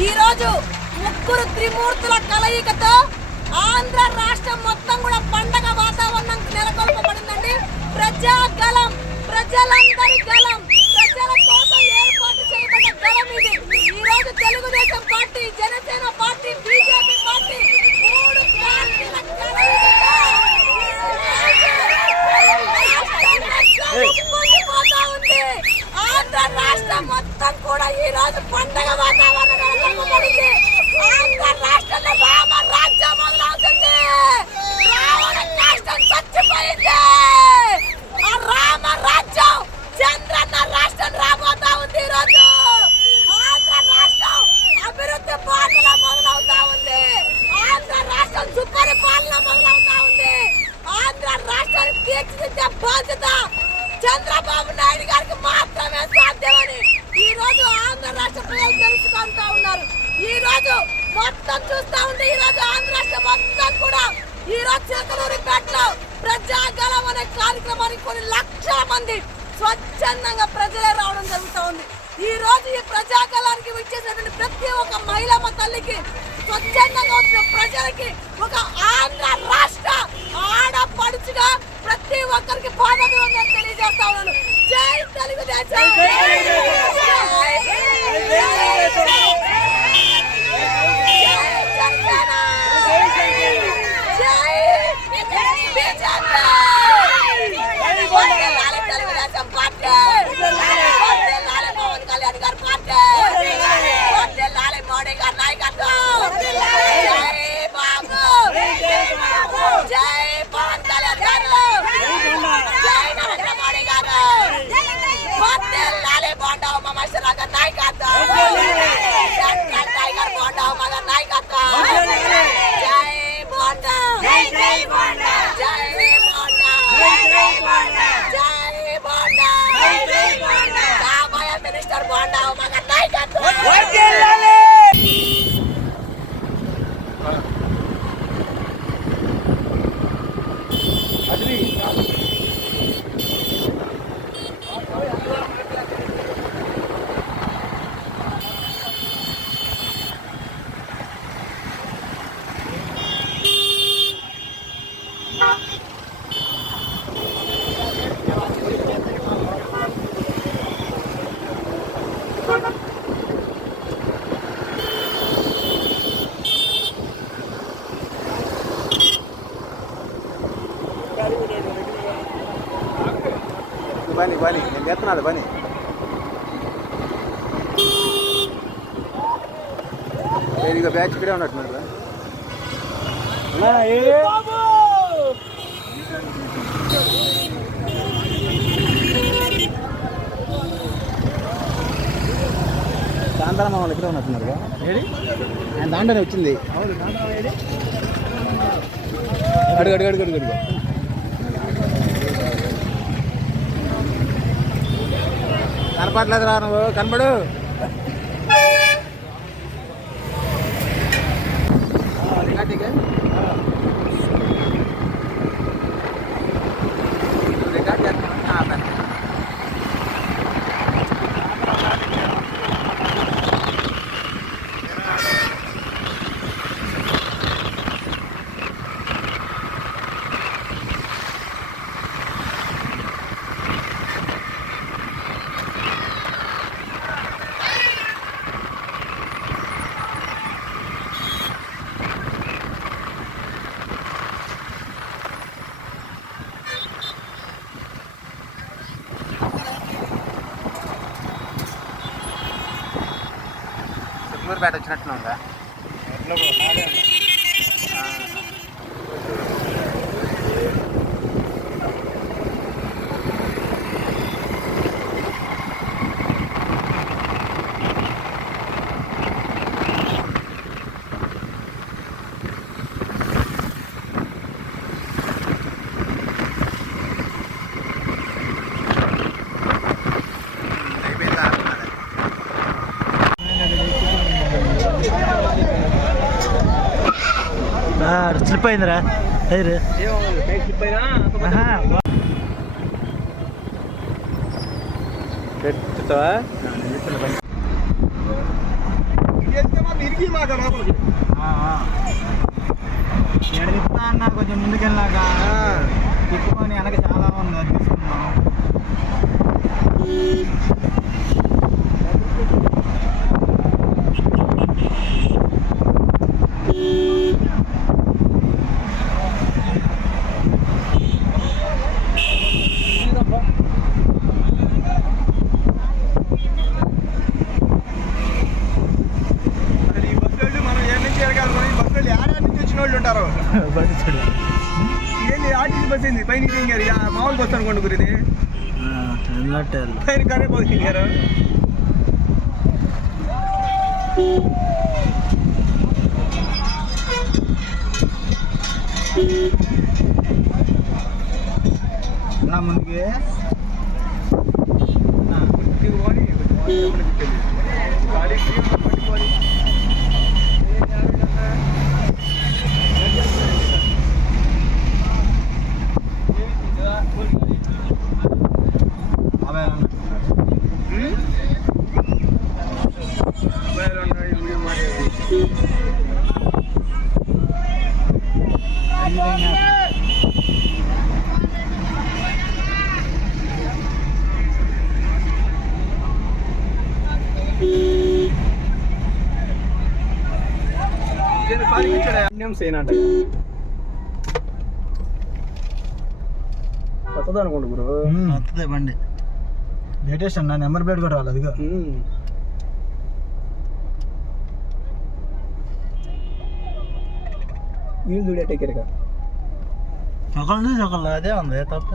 ఈరోజు ముగ్గురు త్రిమూర్తుల కలయికతో ఆంధ్ర రాష్ట్రం మొత్తం కూడా పండగ వాతావరణం నెలకొల్పబడిందండి. ప్రజా గలం ప్రజలందరి గలం ప్రజల కోసం ఏర్పాటు చేయబడ్డ గలం ఇది ఈ రోజు Telugu Desam party Janasena party BJP party మూడు పార్టీల కలయికతో పొంగిపోతా ఉంది ఆంధ్ర రాష్ట్రం మొత్తం కూడా ఈ రోజు పండగ వాతావరణం నెలకొల్పబడింది ఆంధ్ర రాష్ట్రంలో రామ రాజ్యం మొదలవుతుంది రావణ రాష్ట్రం చచ్చిపోయింది ఆ రామ రాజ్యం చంద్రన్న రాష్ట్రం రాబోతా ఉంది ఈ రోజు ఆంధ్ర రాష్ట్రం అభివృద్ధి బాటలో మొదలవుతా ఉంది ఆంధ్ర రాష్ట్రం సుపరిపాలన మొదలవుతా ఉంది ఆంధ్ర రాష్ట్రాన్ని తీర్చిదిద్దే బాధ్యత చంద్రబాబు నాయుడు గారికి మాత్రమే సాధ్యమని ఈ రోజు ఆంధ్ర రాష్ట్ర ప్రజలు తెలుసుకుంటా ఉన్నారు. ఈ రోజు మొత్తం చూస్తా ఉంటే ఈ రోజు ఆంధ్ర రాష్ట్ర మొత్తం కూడా ఈ రోజు చిలకలూరిపేటలో ప్రజాగలం అనే కార్యక్రమానికి కొన్ని లక్షల మంది స్వచ్ఛందంగా ప్రజలే రావడం జరుగుతూ ఉంది. ఈ రోజు ఈ ప్రజాగలానికి విచ్చేసినటువంటి ప్రతి ఒక్క మహిళమ్మ తల్లికి స్వచ్ఛందంగా వచ్చిన ప్రజలకి ఒక్కరికి పాదాభివందనం తెలియజేస్తా ఉన్నాను జై తెలుగుదేశం మోడీ పని పని నేను చేస్తున్నాను పని ఇక బ్యాచ్ ఇక్కడే ఉన్నట్టున్నారు కదా దాంట్లో మమ్మల్ని ఇక్కడే ఉన్నట్టున్నారు కదా ఆయన దాంట్లోనే వచ్చింది. అడుగు అడుగు అడుగు అడుగు అడుగు. కనపడలేదు రా నువ్వు. కనపడు. రికార్డ్ ఇక. రికార్డ్ చేస్తున్నాను. ఆ, పని. చిత్తూరుపేట వచ్చినట్లుందా? స్లిప్ అయిందిరా. టైర్ ఆహా. పెట్టుతావా? ఎంత ఎడ తిప్పుతా అన్న కొంచెం ముందుకెళ్ళాక తిప్పుకొని వెనక చాలా ఉంది ఏంది ఆర్టీసీ బస్ ఏంది పైన దిగారు యా, మామూలు బస్ అనుకోండి గురి ఇది వెళ్ళినట్టే వెళ్ళు. పైన కరే పోయి దిగారు నా ముందుకి దిగుకొని గాలి కొత్తది అనుకోండి బ్రో. వస్తుంది బండి. లేటెస్ట్ అన్న నెంబర్ ప్లేట్ కూడా రాలేదు వీళ్ళు చూడే టికెట్ ఒకళ్ళు చూసి ఒకళ్ళు అదే ఉంది తప్ప